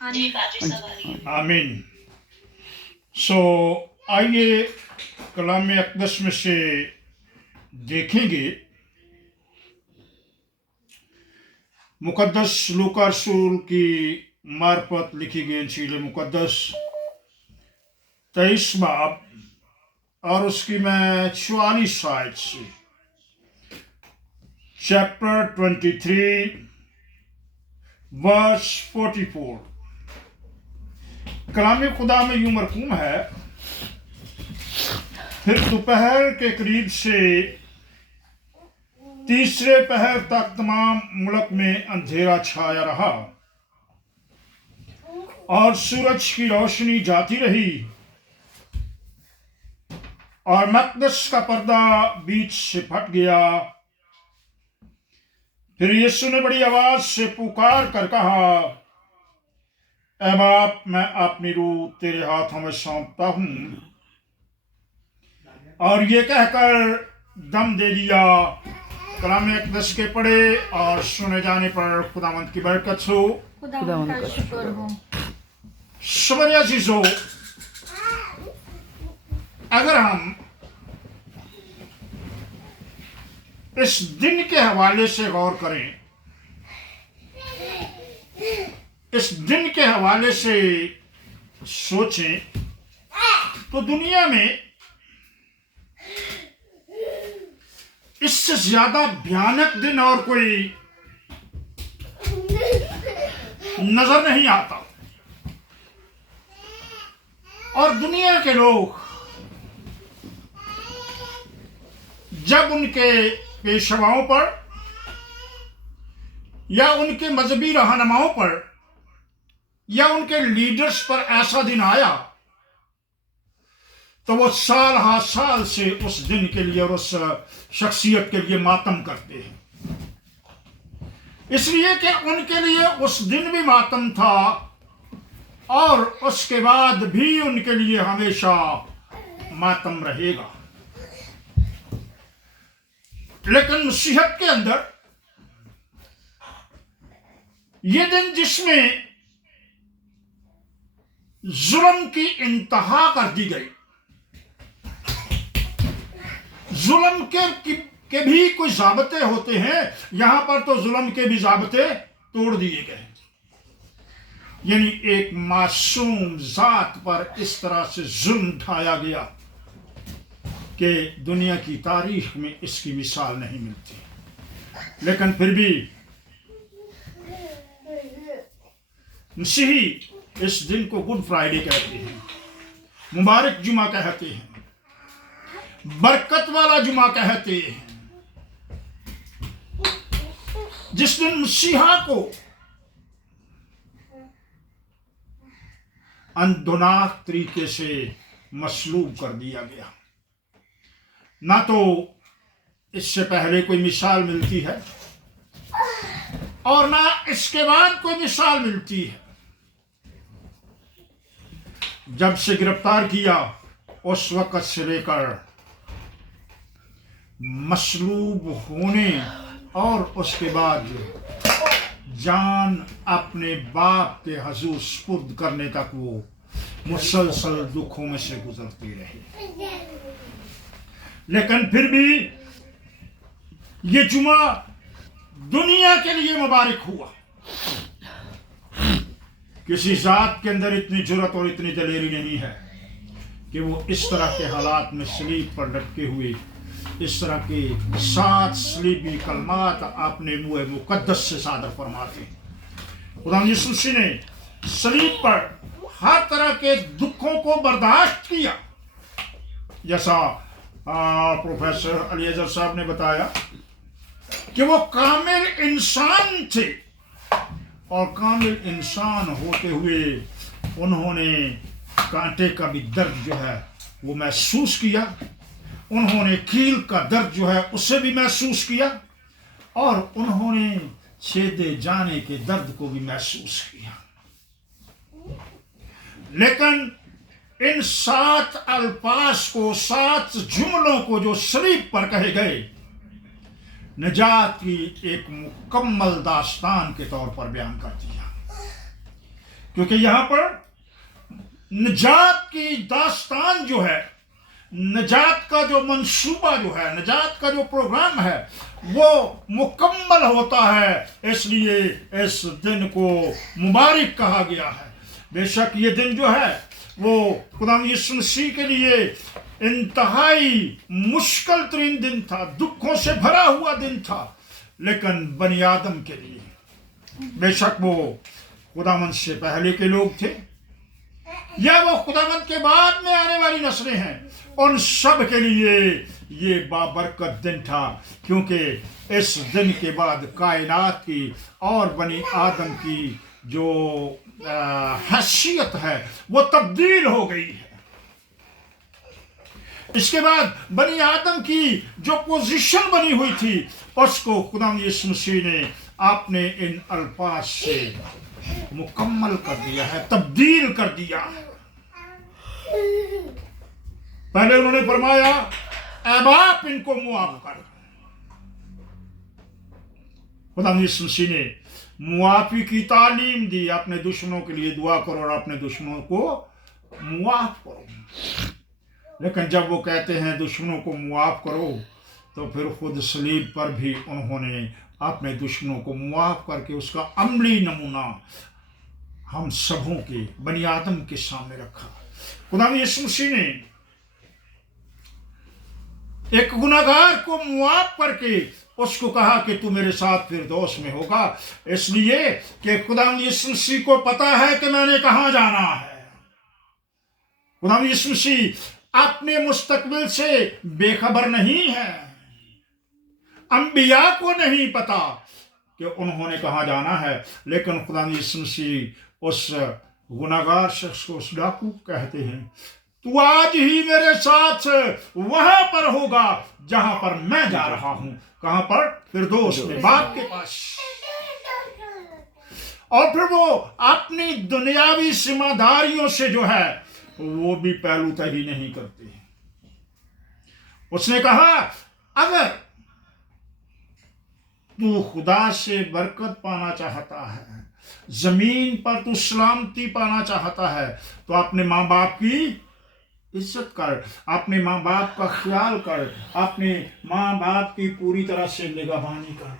आमीन। सो आइए कलाम अक़दस में से देखेंगे मुक़द्दस लूका रसूल की मार्फत लिखी गई इंजील मुक़द्दस 23 बाब और उसकी मैं 44 आयत से चैप्टर 23 वर्स 44 कलाम खुदा में यूं मरकूम है, फिर दोपहर के करीब से तीसरे पहर तक तमाम मुल्क में अंधेरा छाया रहा और सूरज की रोशनी जाती रही और मक़दस का पर्दा बीच से फट गया। फिर यीशु ने बड़ी आवाज से पुकार कर कहा, ऐ बाप, मैं अपनी रूह तेरे हाथों में सौंपता हूं। और ये कहकर दम दे दिया। कलाम अक़दस के पढ़े और सुने जाने पर खुदावंद की बरकत हो, खुदावंद का शुक्र हो। सबर अज़ीज़ों, अगर हम इस दिन के हवाले से गौर करें, इस दिन के हवाले से सोचें, तो दुनिया में इससे ज्यादा भयानक दिन और कोई नजर नहीं आता। और दुनिया के लोग जब उनके पेशवाओं पर या उनके मजहबी रहनुमाओं पर या उनके लीडर्स पर ऐसा दिन आया, तो वो साल हर साल से उस दिन के लिए और उस शख्सियत के लिए मातम करते हैं, इसलिए कि उनके लिए उस दिन भी मातम था और उसके बाद भी उनके लिए हमेशा मातम रहेगा। लेकिन मसीहत के अंदर ये दिन जिसमें जुल्म की इंतहा कर दी गई, जुल्म के भी कुछ ज़ाबते होते हैं, यहां पर तो जुल्म के भी ज़ाबते तोड़ दिए गए। यानी एक मासूम जात पर इस तरह से जुल्म ढाया गया कि दुनिया की तारीख में इसकी मिसाल नहीं मिलती। लेकिन फिर भी मसीही इस दिन को गुड फ्राइडे कहते हैं, मुबारक जुमा कहते हैं, बरकत वाला जुमा कहते हैं, जिस दिन मसीहा को अंधनाक तरीके से मसलूब कर दिया गया। ना तो इससे पहले कोई मिसाल मिलती है और ना इसके बाद कोई मिसाल मिलती है। जब से गिरफ्तार किया उस वक़्त से लेकर मसलूब होने और उसके बाद जान अपने बाप के हजूर सुपुर्द करने तक वो मुसलसल दुखों में से गुजरती रही। लेकिन फिर भी ये जुमा दुनिया के लिए मुबारक हुआ। किसी जात के अंदर इतनी जुर्रत और इतनी दलेरी नहीं है कि वो इस तरह के हालात में सलीब पर लटके हुए इस तरह के 7 सलीबी कलमात अपने मुँह मुक़द्दस से सादर फरमाते हैं। खुदा यीशु मसीह ने सलीब पर हर तरह के दुखों को बर्दाश्त किया। जैसा प्रोफेसर अलीअज़र साहब ने बताया कि वो कामिल इंसान थे और कामिल इंसान होते हुए उन्होंने कांटे का भी दर्द जो है वो महसूस किया, उन्होंने कील का दर्द जो है उसे भी महसूस किया और उन्होंने छेदे जाने के दर्द को भी महसूस किया। लेकिन इन 7 अल्फाज को, 7 जुमलों को जो सलीब पर कहे गए, नजात की एक मुकम्मल दास्तान के तौर पर बयान कर दिया क्योंकि यहाँ पर निजात की दास्तान जो है, निजात का जो मंसूबा जो है, निजात का जो प्रोग्राम है, वो मुकम्मल होता है। इसलिए इस दिन को मुबारक कहा गया है। बेशक ये दिन जो है वो खुदा यीशु मसीह के लिए इंतहाई मुश्किल तरीन दिन था, दुखों से भरा हुआ दिन था, लेकिन बनी आदम के लिए, बेशक वो खुदावंद से पहले के लोग थे या वो खुदावंद के बाद में आने वाली नस्लें हैं, उन सब के लिए ये बाबरकत दिन था, क्योंकि इस दिन के बाद कायनात की और बनी आदम की जो हैसियत है वो तब्दील हो गई है। इसके बाद बनी आदम की जो पोजीशन बनी हुई थी उसको खुदा यीशु मसीह ने आपने इन अल्फाज से मुकम्मल कर दिया है, तब्दील कर दिया है। पहले उन्होंने फरमाया ऐ बाप इनको मुआफ कर। खुदा यीशु मसीह ने मुआफी की तालीम दी, अपने दुश्मनों के लिए दुआ करो और अपने दुश्मनों को मुआफ करो। लेकिन जब वो कहते हैं दुश्मनों को मुआफ करो, तो फिर खुद सलीब पर भी उन्होंने अपने दुश्मनों को मुआफ करके उसका अमली नमूना हम सबों के बनी आदम के सामने रखा। खुदा यीशु मसीह ने एक गुनाहगार को मुआफ करके उसको कहा कि तू मेरे साथ फिरदौस में होगा, इसलिए कि खुदा यीशु मसीह को पता है कि मैंने कहां जाना है। खुदा यीशु मसीह अपने मुस्तकबिल से बेखबर नहीं है। अंबिया को नहीं पता कि उन्होंने कहां जाना है, लेकिन खुदा यीशु मसीह उस गुनाहगार शख्स को, उस डाकू कहते हैं, तू आज ही मेरे साथ वहां पर होगा जहां पर मैं जा रहा हूं। कहां पर? फिरदौस में, बाप के पास। और फिर वो अपनी दुनियावी जिम्मेदारियों से जो है वो भी पहलूतही नहीं करते। उसने कहा अगर तू खुदा से बरकत पाना चाहता है, जमीन पर तू सलामती पाना चाहता है, तो अपने माँ बाप की इज्जत कर, अपने माँ बाप का ख्याल कर, अपने माँ बाप की पूरी तरह से निगहबानी कर।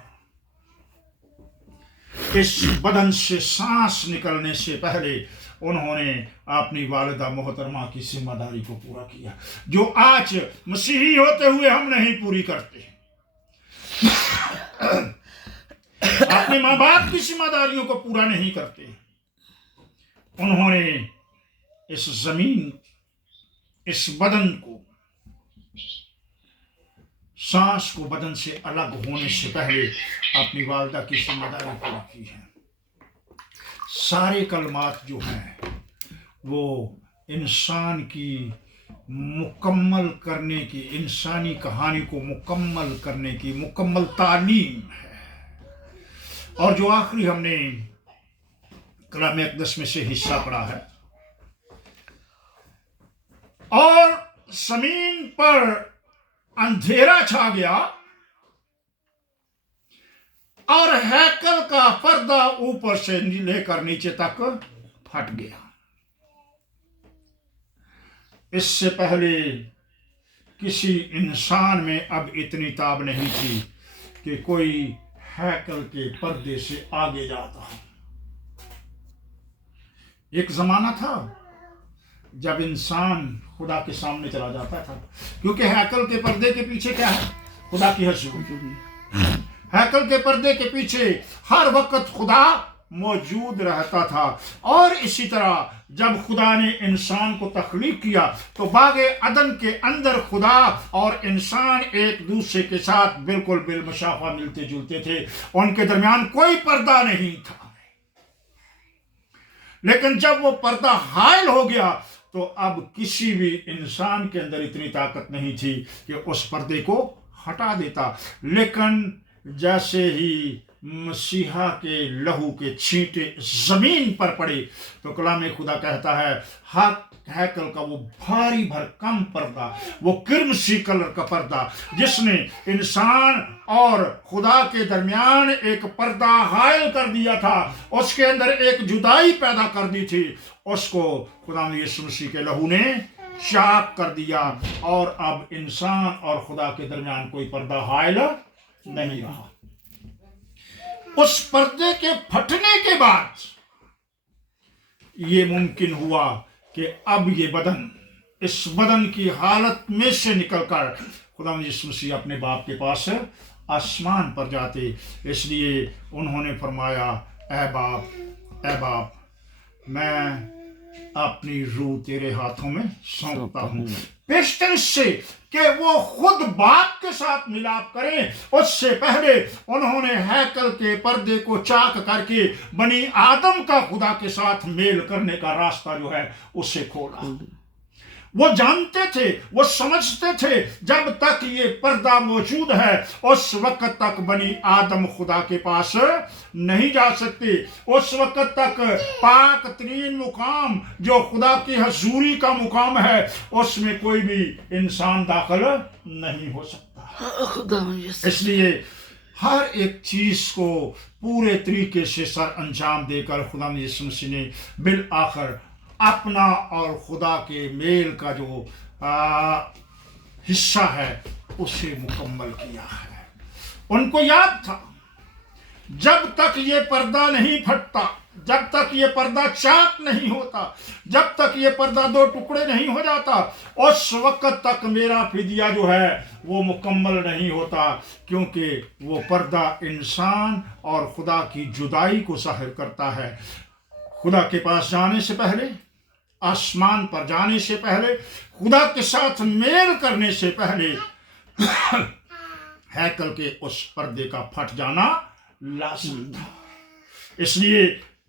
इस बदन से सांस निकलने से पहले उन्होंने अपनी वालिदा मोहतरमा की जिम्मेदारी को पूरा किया, जो आज मसीही होते हुए हम नहीं पूरी करते। अपने माँ बाप की जिम्मेदारियों को पूरा नहीं करते। उन्होंने इस जमीन, इस बदन को, सांस को बदन से अलग होने से पहले अपनी वालिदा की जिम्मेदारी पूरी की है। सारे कलमात जो हैं वो इंसान की मुकम्मल करने की, इंसानी कहानी को मुकम्मल करने की मुकम्मल तालीम है। और जो आखिरी हमने कलाम अक़दस में से हिस्सा पढ़ा है, और जमीन पर अंधेरा छा गया और हैकल का पर्दा ऊपर से लेकर नीचे तक फट गया। इससे पहले किसी इंसान में अब इतनी ताब नहीं थी कि कोई हैकल के पर्दे से आगे जाता। एक जमाना था जब इंसान खुदा के सामने चला जाता था, क्योंकि हैकल के पर्दे के पीछे क्या है? खुदा की हजूरी। हैकल के पर्दे के पीछे हर वक्त खुदा मौजूद रहता था। और इसी तरह जब खुदा ने इंसान को तख्लीक किया तो बागे अदन के अंदर खुदा और इंसान एक दूसरे के साथ बिल्कुल बिलमुशाफा मिलते जुलते थे, उनके दरमियान कोई पर्दा नहीं था। लेकिन जब वो पर्दा हायल हो गया तो अब किसी भी इंसान के अंदर इतनी ताकत नहीं थी कि उस पर्दे को हटा देता। लेकिन जैसे ही मसीहा के लहू के छींटे जमीन पर पड़े तो कलाम खुदा कहता है हैकल का वो भारी भरकम पर्दा, वो किरमसी कलर का पर्दा जिसने इंसान और खुदा के दरमियान एक पर्दा हायल कर दिया था, उसके अंदर एक जुदाई पैदा कर दी थी, उसको खुदा यीशु मसीह के लहू ने चाक कर दिया और अब इंसान और खुदा के दरमियान कोई पर्दा हायल नहीं रहा। उस पर्दे के फटने के बाद ये मुमकिन हुआ कि अब ये बदन, इस बदन की हालत में से निकलकर खुदा यीशु मसीह अपने बाप के पास आसमान पर जाते। इसलिए उन्होंने फरमाया, ऐ बाप, मैं अपनी रूह तेरे हाथों में सौंपता हूँ। पेशतर से कि वो खुद बाप के साथ मिलाप करें, उससे पहले उन्होंने हैकल के पर्दे को चाक करके बनी आदम का खुदा के साथ मेल करने का रास्ता जो है उसे खोला। वो जानते थे, वो समझते थे, जब तक ये पर्दा मौजूद है उस वक्त तक बनी आदम खुदा के पास नहीं जा सकते। उस वक्त तक पाक तरीन मुकाम जो खुदा की हजूरी का मुकाम है उसमें कोई भी इंसान दाखिल नहीं हो सकता। इसलिए हर एक चीज को पूरे तरीके से सर अंजाम देकर खुदा यीशु मसीह ने बिल आखिर अपना और खुदा के मेल का जो हिस्सा है उसे मुकम्मल किया है। उनको याद था, जब तक ये पर्दा नहीं फटता, जब तक ये पर्दा चाक नहीं होता, जब तक ये पर्दा दो टुकड़े नहीं हो जाता, उस वक्त तक मेरा फिदिया जो है वो मुकम्मल नहीं होता, क्योंकि वो पर्दा इंसान और खुदा की जुदाई को ज़ाहिर करता है। खुदा के पास जाने से पहले, आसमान पर जाने से पहले, खुदा के साथ मेल करने से पहले हैकल के उस पर्दे का फट जाना लाज़िम था। इसलिए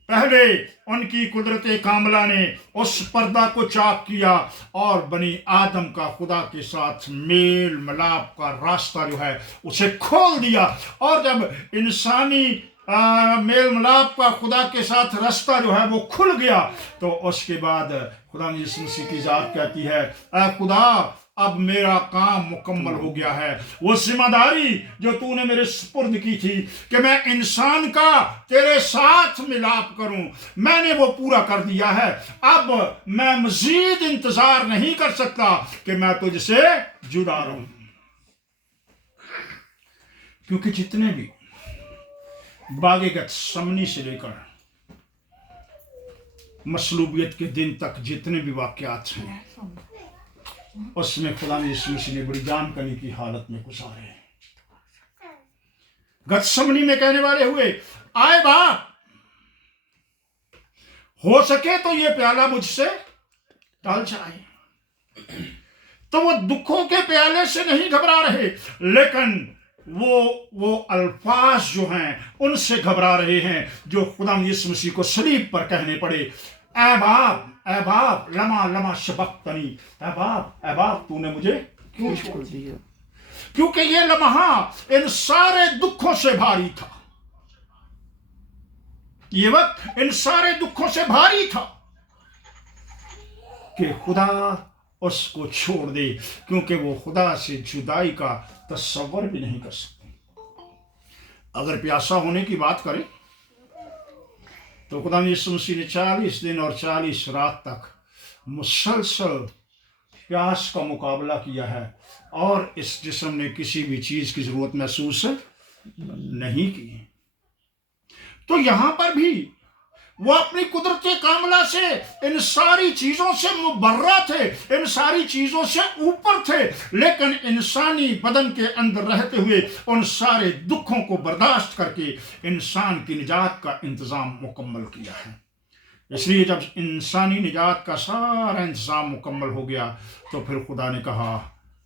पहले उनकी कुदरत कामला ने उस पर्दा को चाक किया और बनी आदम का खुदा के साथ मेल मिलाप का रास्ता जो है उसे खोल दिया। और जब इंसानी मेल मिलाप का खुदा के साथ रास्ता जो है वो खुल गया तो उसके बाद खुदा यीशु मसीह की जात कहती है, ऐ खुदा अब मेरा काम मुकम्मल हो गया है। वो जिम्मेदारी जो तूने मेरे सुपुर्द की थी कि मैं इंसान का तेरे साथ मिलाप करूं, मैंने वो पूरा कर दिया है। अब मैं मजीद इंतजार नहीं कर सकता कि मैं तुझसे जुदा रहूं, क्योंकि जितने भी बागे गतसमनी से लेकर मसलूबियत के दिन तक जितने भी वाक़यात हैं उसमें खुदा यीशु मसीह ने बड़ी जान करने की हालत में गुजारे। गतसमनी में कहने वाले हुए, आए बाप, हो सके तो ये प्याला मुझसे टल जाए। तो वो दुखों के प्याले से नहीं घबरा रहे, लेकिन वो अल्फाज जो हैं उनसे घबरा रहे हैं जो खुदा यीशु मसीह को सलीब पर कहने पड़े। ऐ बाप लमा लमा शबक्तनी, ऐ बाप तूने मुझे क्यों छोड़ दिया? क्योंकि ये लम्हा इन सारे दुखों से भारी था, ये वक्त इन सारे दुखों से भारी था कि खुदा उसको छोड़ दे, क्योंकि वो खुदा से जुदाई का तस्वर भी नहीं कर सकते। अगर प्यासा होने की बात करें तो खुदा यीशु मसीह ने 40 दिन और 40 रात तक मुसलसल प्यास का मुकाबला किया है और इस जिस्म ने किसी भी चीज की जरूरत महसूस नहीं की। तो यहां पर भी वो अपनी कुदरत कामला से इन सारी चीजों से मुबर्रा थे, इन सारी चीजों से ऊपर थे, लेकिन इंसानी बदन के अंदर रहते हुए उन सारे दुखों को बर्दाश्त करके इंसान की निजात का इंतजाम मुकम्मल किया है। इसलिए जब इंसानी निजात का सारा इंतजाम मुकम्मल हो गया तो फिर खुदा ने कहा,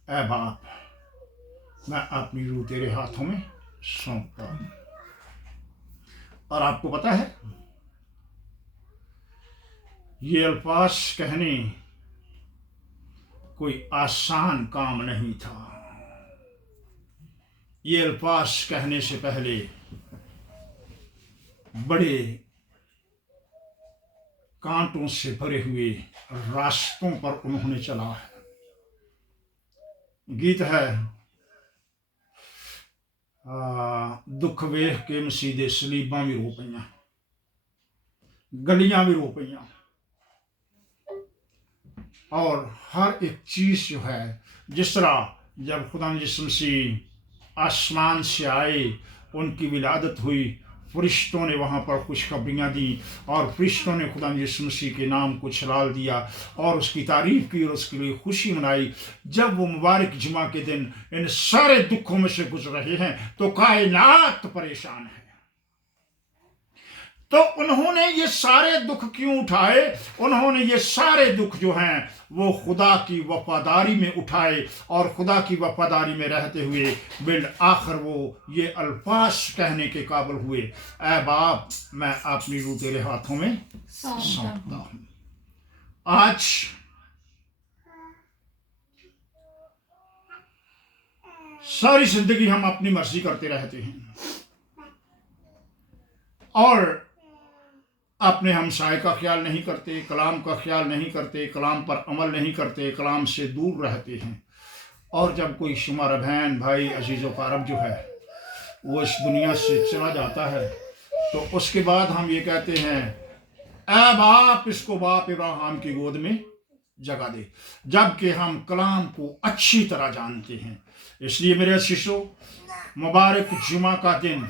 ऐ बाप, मैं अपनी रूह तेरे हाथों में सौंपता हूं। और आपको पता है, ये अल्फाज कहने कोई आसान काम नहीं था। ये अल्फाज कहने से पहले बड़े कांटों से भरे हुए रास्तों पर उन्होंने चला है। गीत है दुख वेख के मसीदे सलीबां भी रो पईयां, गलियां भी रो पईयां, और हर एक चीज जो है, जिस तरह जब खुदा यीशु मसीह आसमान से आए, उनकी विलादत हुई, फरिश्तों ने वहाँ पर खुशखबरियाँ दी और फरिश्तों ने खुदा यीशु मसीह के नाम को छलाल दिया और उसकी तारीफ की और उसके लिए खुशी मनाई। जब वो मुबारक जुमा के दिन इन सारे दुखों में से गुजर रहे हैं तो कायनात परेशान है। तो उन्होंने ये सारे दुख क्यों उठाए? उन्होंने ये सारे दुख जो हैं वो खुदा की वफादारी में उठाए और खुदा की वफादारी में रहते हुए बिल आखिर वो ये अल्फाज कहने के काबिल हुए, ऐ बाप मैं अपनी रूह तेरे हाथों में सौंपता हूं। आज सारी जिंदगी हम अपनी मर्जी करते रहते हैं और अपने हमसाये का ख्याल नहीं करते, कलाम का ख्याल नहीं करते, कलाम पर अमल नहीं करते, कलाम से दूर रहते हैं। और जब कोई शुमारा बहन भाई अजीज़ व कारब जो है वो इस दुनिया से चला जाता है तो उसके बाद हम ये कहते हैं, ऐ बाप इसको बाप इब्राहिम की गोद में जगह दे, जबकि हम कलाम को अच्छी तरह जानते हैं। इसलिए मेरे शिष्यों, मुबारक जुमा का दिन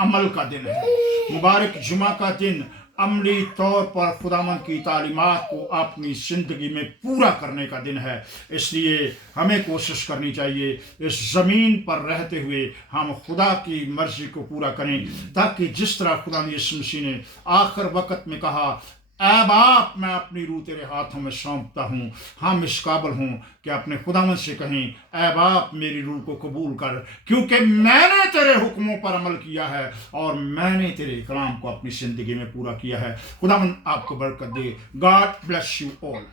अमल का दिन है। मुबारक जुमा का दिन अमली तौर पर खुदावंद की तालीमात को अपनी ज़िंदगी में पूरा करने का दिन है। इसलिए हमें कोशिश करनी चाहिए इस ज़मीन पर रहते हुए हम खुदा की मर्ज़ी को पूरा करें, ताकि जिस तरह खुदा यीशु मसीह ने आखिर वक़्त में कहा, ऐ बाप मैं अपनी रूह तेरे हाथों में सौंपता हूँ, हम इस काबिल हों कि अपने खुदावंद से कहें, ऐ बाप मेरी रूह को कबूल कर, क्योंकि मैंने तेरे हुक्मों पर अमल किया है और मैंने तेरे कलाम को अपनी ज़िंदगी में पूरा किया है। खुदावंद आपको बरकत दे। God bless you all.